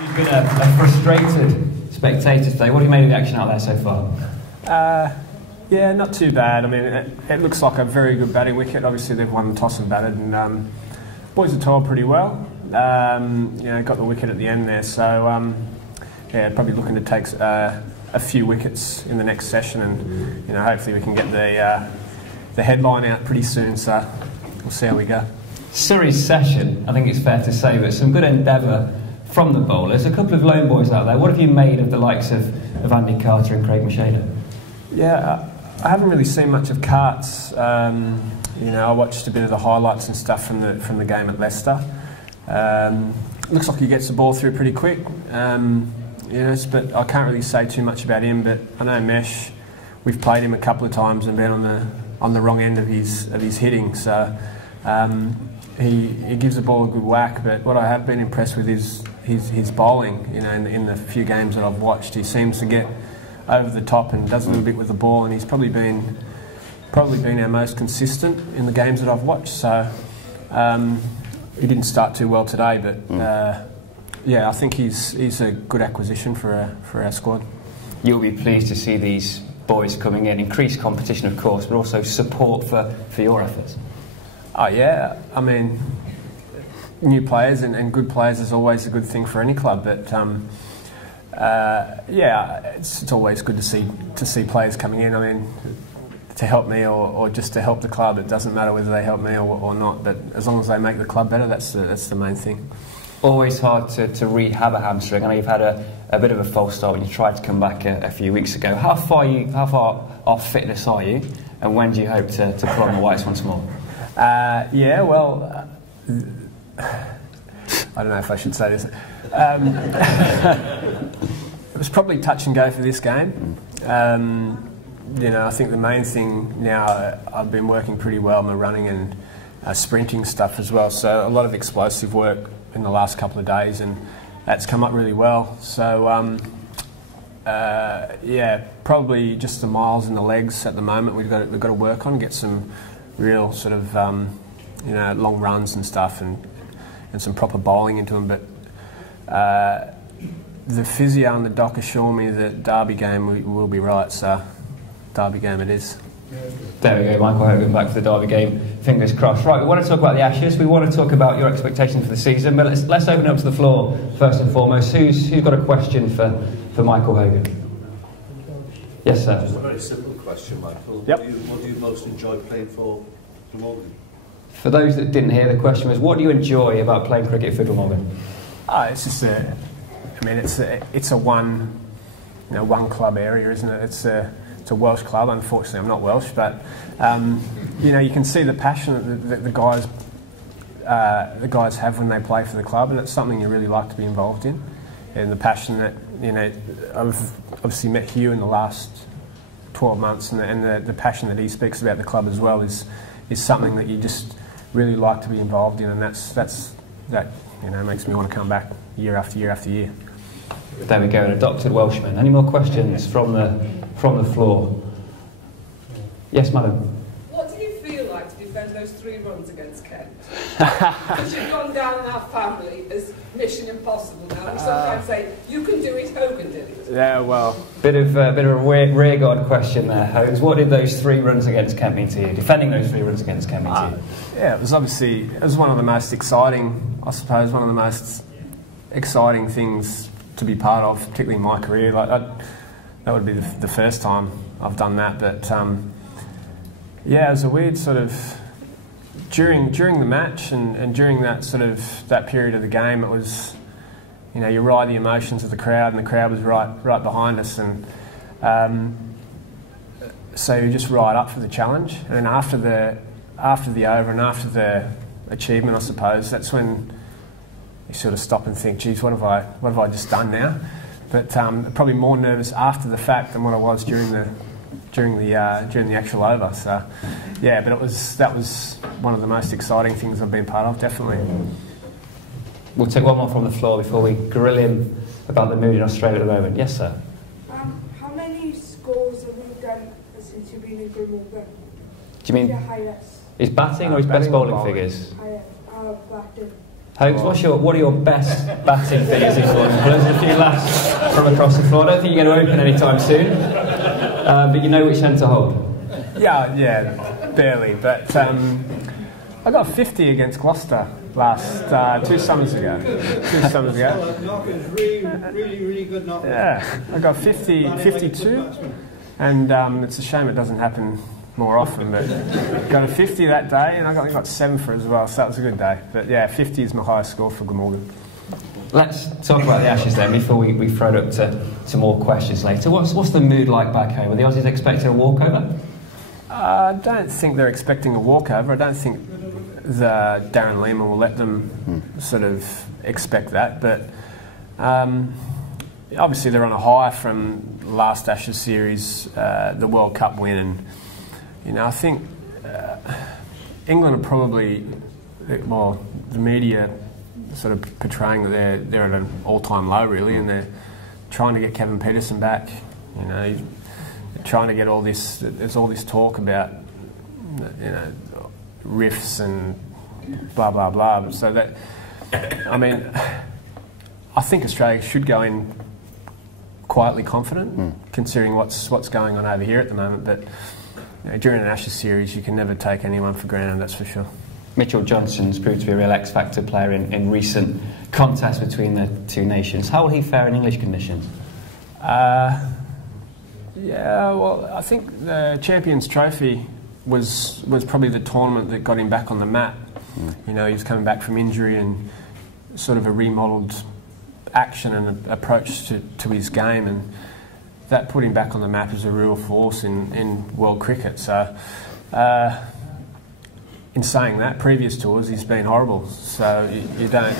You've been a frustrated spectator today. What have you made of the action out there so far? Yeah, not too bad. I mean, it looks like a very good batting wicket. Obviously, they've won the toss and batted, and boys are toiled pretty well. Got the wicket at the end there, so probably looking to take a few wickets in the next session, and hopefully we can get the headline out pretty soon. So we'll see how we go. Surrey's session, I think it's fair to say, but some good endeavour from the bowlers. A couple of lone boys out there. What have you made of the likes of Andy Carter and Craig Macheda? Yeah, I haven't really seen much of Carts. I watched a bit of the highlights and stuff from the game at Leicester. Looks like he gets the ball through pretty quick. But I can't really say too much about him. But I know Mesh. We've played him a couple of times and been on the wrong end of his hitting. So he gives the ball a good whack. But what I have been impressed with is his bowling. In the few games that I've watched, he seems to get over the top and does a little bit with the ball, and he's probably been our most consistent in the games that I've watched. So he didn't start too well today, but I think he's a good acquisition for our squad. You'll be pleased to see these boys coming in, increased competition of course, but also support for your efforts. Oh yeah, I mean, new players and good players is always a good thing for any club, but it's always good to see players coming in. I mean, to help me or just to help the club. It doesn't matter whether they help me or not, but as long as they make the club better, that's the main thing. Always hard to rehab a hamstring. I know you've had a bit of a false start when you tried to come back a few weeks ago. How far off fitness are you, and when do you hope to put on the whites once more? I don't know if I should say this. It was probably touch and go for this game. I think the main thing now, I've been working pretty well, my running and sprinting stuff as well. So a lot of explosive work in the last couple of days, and that's come up really well. So probably just the miles in the legs at the moment. We've got to work on, get some real sort of long runs and stuff, and some proper bowling into them. But the physio and the doc assure me that Derby game we will be right, so Derby game it is. There we go, Michael Hogan back for the Derby game, fingers crossed. Right, we want to talk about the Ashes, we want to talk about your expectations for the season, but let's open up to the floor first and foremost. Who's got a question for Michael Hogan? Yes, sir. Just a very simple question, Michael. Yep. What do you most enjoy playing for Morgan? For those that didn't hear, the question was, what do you enjoy about playing cricket for Morgan? It's just it's a one club area, isn't it? It's a Welsh club. Unfortunately, I'm not Welsh, but you can see the passion that the guys have when they play for the club, and it's something you really like to be involved in. And the passion that I've obviously met Hugh in the last 12 months, and the passion that he speaks about the club as well is something that you just really like to be involved in, and that makes me want to come back year after year after year. There we go, an adopted Welshman. Any more questions from the floor? Yes, madam. What do you feel like to defend those 3 runs against Kent? Because you've gone down in our family as mission impossible now. We sometimes say, you can do it, Hogan did it. Yeah, well... Bit of a rearguard question there, Hogs. What did those 3 runs against Kent mean to you? Defending those 3 runs against Kent mean to you? Yeah, it was one of the most exciting, I suppose, one of the most exciting things to be part of, particularly in my career. That would be the first time I've done that, but it was a weird sort of during the match and during that period of the game. It was, you ride the emotions of the crowd, and the crowd was right behind us, and so you just ride up for the challenge. And then after the over and after the achievement, I suppose, that's when you sort of stop and think, geez, what have I just done now? But probably more nervous after the fact than what I was during the actual over. So yeah, but that was one of the most exciting things I've been part of, definitely. We'll take one more from the floor before we grill him about the mood in Australia at the moment. Yes, sir. How many scores have you done since you've been in Grimmelburn? Do you mean your highest? his batting or his best bowling figures? Batting. Hogs, what are your best batting figures this morning? Well, there's a few laughs from across the floor. I don't think you're going to open anytime soon, but you know which end to hold. Yeah, barely. But I got 50 against Gloucester last 2 summers ago. Knocker's really good knocker. Yeah, I got 52, and it's a shame it doesn't happen more often, but got a 50 that day, and I got 7 for it as well, so that was a good day. But yeah, 50 is my highest score for Glamorgan. Let's talk about the Ashes then before we throw it up to more questions later. What's the mood like back home? Are the Aussies expecting a walkover? I don't think they're expecting a walkover. I don't think the Darren Lehmann will let them sort of expect that, but obviously they're on a high from last Ashes series, the World Cup win, and I think England are probably, well, the media sort of portraying that they're at an all-time low really, and they're trying to get Kevin Peterson back. They're trying to get all this. There's all this talk about riffs and blah blah blah. So that, I think Australia should go in quietly confident, considering what's going on over here at the moment. But during an Ashes series, you can never take anyone for granted. That's for sure. Mitchell Johnson's proved to be a real X-factor player in recent contests between the two nations. How will he fare in English conditions? Yeah, well, I think the Champions Trophy was probably the tournament that got him back on the map. He was coming back from injury and sort of a remodelled action and approach to his game, and that put him back on the map as a real force in world cricket. So, in saying that, previous tours he's been horrible. So you don't.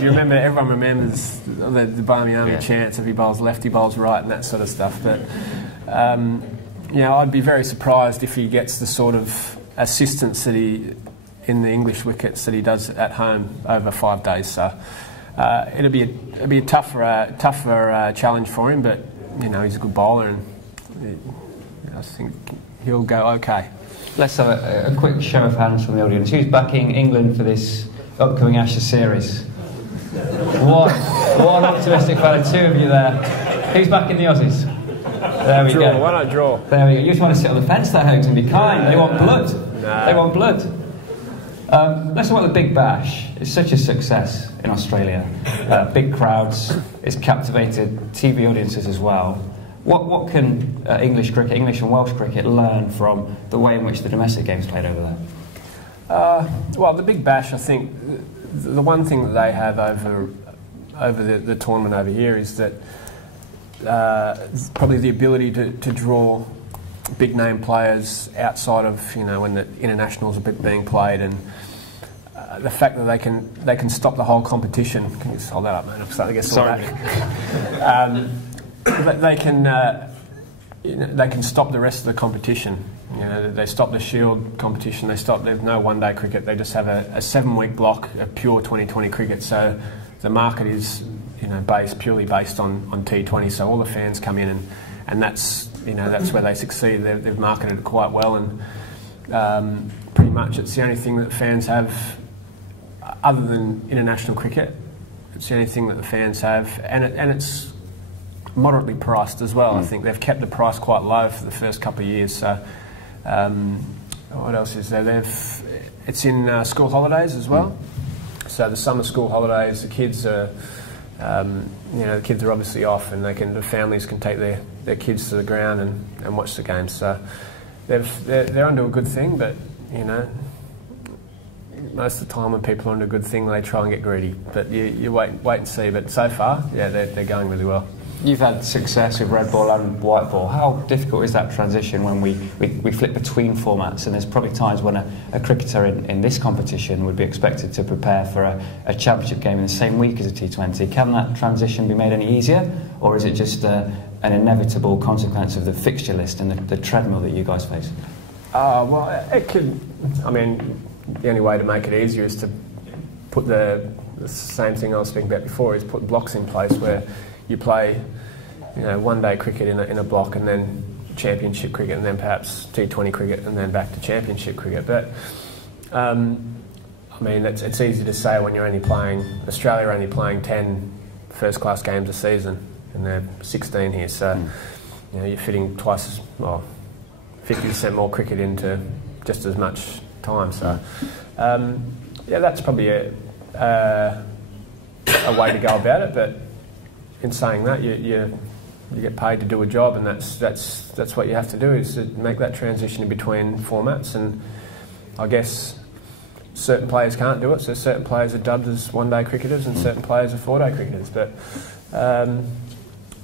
You remember. Everyone remembers the Barmy Army chants if he bowls left, he bowls right, and that sort of stuff. But I'd be very surprised if he gets the sort of assistance that he in the English wickets that he does at home over 5 days. So it'll be a tougher challenge for him. But he's a good bowler, and I think he'll go okay. Let's have a quick show of hands from the audience. Who's backing England for this upcoming Ashes series? One optimistic fellow, 2 of you there. Who's backing the Aussies? There we go. Why not draw? There we go. You just want to sit on the fence there, Hogan, and be kind. They want blood. No. They want blood. Let's talk about the Big Bash. It's such a success in Australia. Big crowds. It's captivated TV audiences as well. What can English and Welsh cricket learn from the way in which the domestic game's played over there? Well, the Big Bash, I think, the one thing that they have over the tournament over here is that probably the ability to draw big name players outside of when the internationals are being played, and the fact that they can stop the whole competition. Can you just hold that up, man? I'm starting to get sore back. They can stop the rest of the competition. They stop the Shield competition. There's no one-day cricket. They just have a 7-week block of pure 2020 cricket. So the market is purely based on T20. So all the fans come in, and that's where they succeed. They've marketed it quite well, and pretty much it's the only thing that fans have other than international cricket. It's the only thing that the fans have, and it's moderately priced as well. I think they've kept the price quite low for the first couple of years. So, what else is there? It's in school holidays as well. So the summer school holidays, the kids are, the kids are obviously off, and the families can take their kids to the ground and watch the games. So they're onto a good thing, but most of the time when people are onto a good thing, they try and get greedy. But you wait and see. But so far, they're going really well. You've had success with red ball and white ball. How difficult is that transition when we flip between formats? And there's probably times when a cricketer in this competition would be expected to prepare for a championship game in the same week as a T20. Can that transition be made any easier? Or is it just an inevitable consequence of the fixture list and the treadmill that you guys face? Well, it could. The only way to make it easier is to put the same thing I was speaking about before, is put blocks in place where you play, one-day cricket in a block, and then championship cricket, and then perhaps T20 cricket, and then back to championship cricket. But I mean, it's easy to say when you're only playing, Australia are only playing 10 first-class games a season, and they're 16 here, so you know, you're fitting twice as, well, 50% more cricket into just as much time. So, yeah, that's probably a way to go about it. But in saying that, you get paid to do a job, and that's what you have to do, is to make that transition in between formats. And I guess certain players can't do it, so certain players are dubbed as one-day cricketers, and certain players are four-day cricketers. But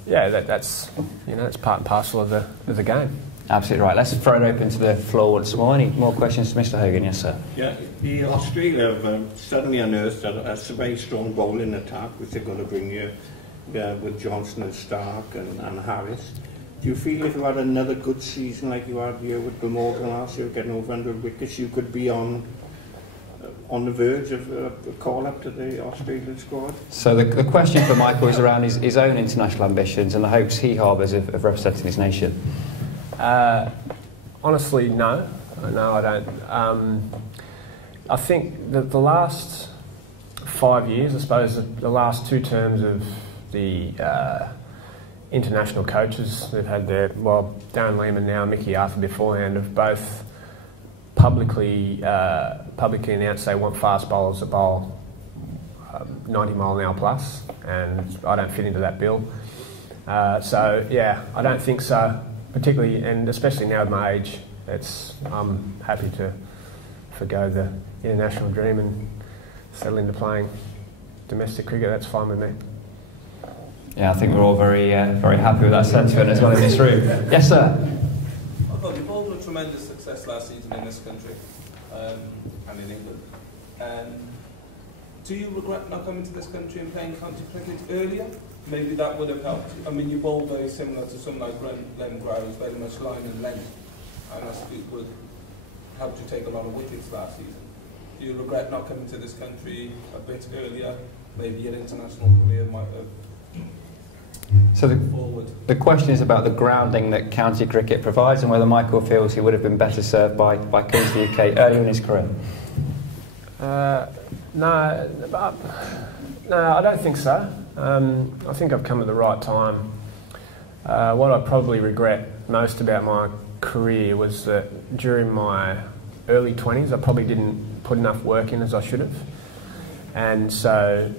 yeah, that's you know, it's part and parcel of the game. Absolutely right. Let's throw it open to the floor once more. Any more questions to Mr. Hogan? Yes, sir. Yeah, the Australia have suddenly unearthed a very strong bowling attack, which they're going to bring you with Johnson and Stark and Harris. Do you feel if you had another good season like you had here with Glamorgan last year, getting over 100 wickets, you could be on the verge of a call-up to the Australian squad? So the question for Michael is around his own international ambitions and the hopes he harbours of representing his nation. Honestly, no. No, I don't. I think that the last 5 years, I suppose the last two terms of the international coaches, they've had their, well, Darren Lehman now, Mickey Arthur beforehand, have both publicly announced they want fast bowlers that bowl 90 mile an hour plus, and I don't fit into that bill. So yeah, I don't think so. Particularly, and especially now at my age, I'm happy to forgo the international dream and settle into playing domestic cricket. That's fine with me. Yeah, I think we're all very happy with that sentiment as well in this room. Yes, sir. I thought you bowled with tremendous success last season in this country and in England. Do you regret not coming to this country and playing county cricket earlier? Maybe that would have helped. I mean, you bowl very similar to someone like Len Growers, very much line and length, and that would help you take a lot of wickets last season. Do you regret not coming to this country a bit earlier? Maybe your international career might have. So the question is about the grounding that county cricket provides, and whether Michael feels he would have been better served by coming to the UK earlier in his career. No, I don't think so. I think I've come at the right time. What I probably regret most about my career was that during my early 20s I probably didn't put enough work in as I should have, and so,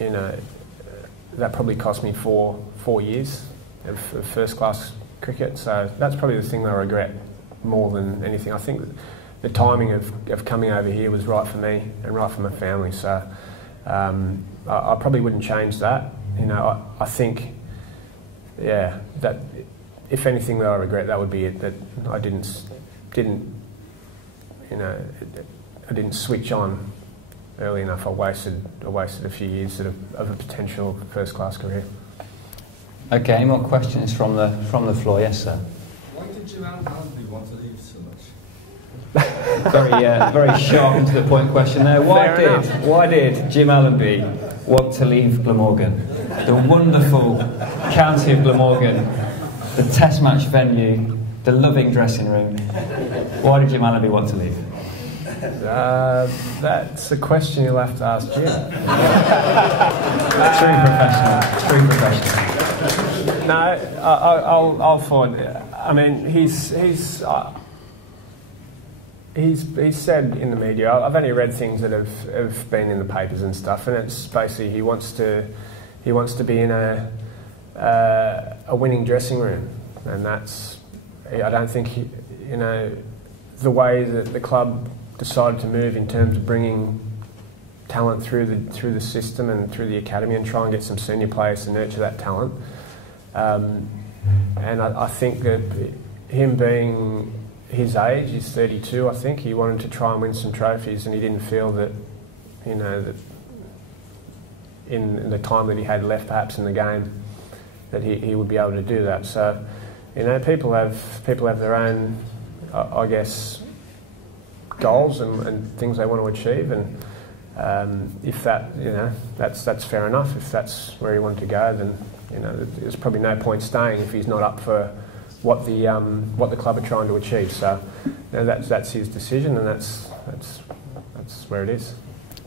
you know, that probably cost me four years of first class cricket. So that's probably the thing that I regret more than anything. I think the timing of coming over here was right for me and right for my family. So I probably wouldn't change that. You know, I think, yeah, that if anything that I regret, that would be it. That I didn't, you know, I didn't switch on early enough. I wasted a few years of a potential first class career. Okay, any more questions from the floor? Yes, sir. Why did Jim Allenby want to leave so much? Very sharp and to the point question there. Why did Jim Allenby want to leave Glamorgan, the wonderful county of Glamorgan, the test match venue, the loving dressing room? Why did Jim Allenby want to leave? That's a question you'll have to ask Jim. True professional. No, I'll forward. I mean, he's said in the media, I've only read things that have been in the papers and stuff, and it's basically he wants to be in a winning dressing room, and that's, I don't think you know, the way that the club decided to move in terms of bringing talent through the system and through the academy and try and get some senior players to nurture that talent. And I think that him being his age, he's 32, I think, he wanted to try and win some trophies, and he didn't feel that, you know, that in the time that he had left perhaps in the game that he would be able to do that. So, you know, people have their own, I guess, goals and things they want to achieve, and if that, you know, that's fair enough. If that's where he wanted to go, then, you know, there's probably no point staying if he's not up for what the club are trying to achieve. So, you know, that's his decision, and that's where it is.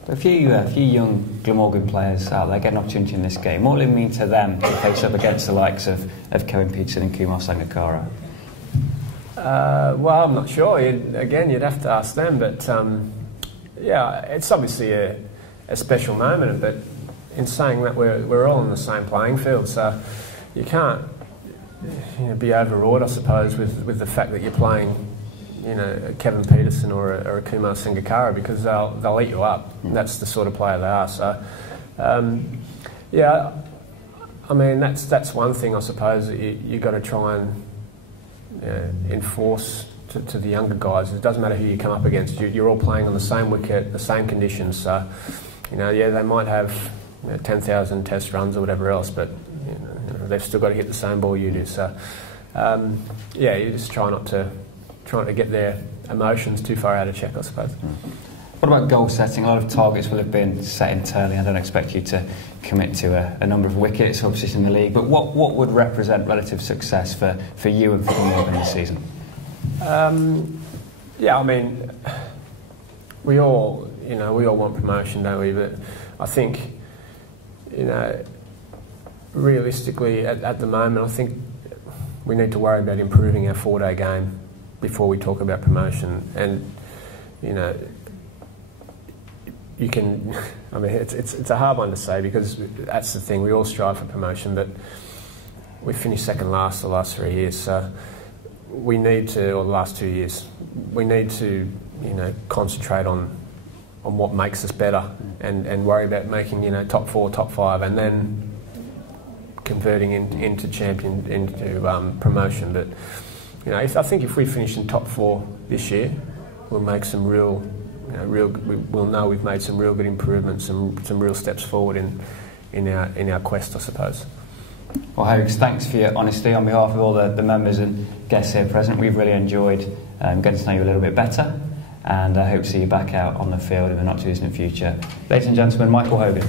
A few young Glamorgan players out there get an opportunity in this game. What will it mean to them to face up against the likes of Kevin Peterson and Kumar Sangakkara? Well, I'm not sure. You'd have to ask them. But yeah, it's obviously a special moment. But in saying that, we're all on the same playing field, so you can't be overawed, I suppose, with the fact that you're playing, Kevin Peterson or a Kumar Sangakkara, because they'll eat you up. That's the sort of player they are. So, yeah, I mean that's one thing, I suppose, that you got to try and enforce to the younger guys. It doesn't matter who you come up against. You're all playing on the same wicket, the same conditions. So, they might have 10,000 test runs or whatever else, but they've still got to hit the same ball you do. So, you just try not to get their emotions too far out of check, I suppose. What about goal setting? A lot of targets will have been set internally. I don't expect you to commit to a number of wickets or position in the league, but what would represent relative success for you and for Morgan this season? I mean, we all want promotion, don't we? But I think, realistically, at the moment, I think we need to worry about improving our 4-day game before we talk about promotion. And you can, I mean, it's a hard one to say, because that's the thing, we all strive for promotion, but we finished second last the last 3 years, so we need to, or the last 2 years, we need to, concentrate on what makes us better, and worry about making, top 4, top 5, and then converting into promotion. But I think if we finish in top 4 this year, we'll make some we'll know we've made some real good improvements, some real steps forward in our quest, I suppose. Well, Hogs, thanks for your honesty on behalf of all the members and guests here present. We've really enjoyed getting to know you a little bit better, and I hope to see you back out on the field in the not too distant future. Ladies and gentlemen, Michael Hogan.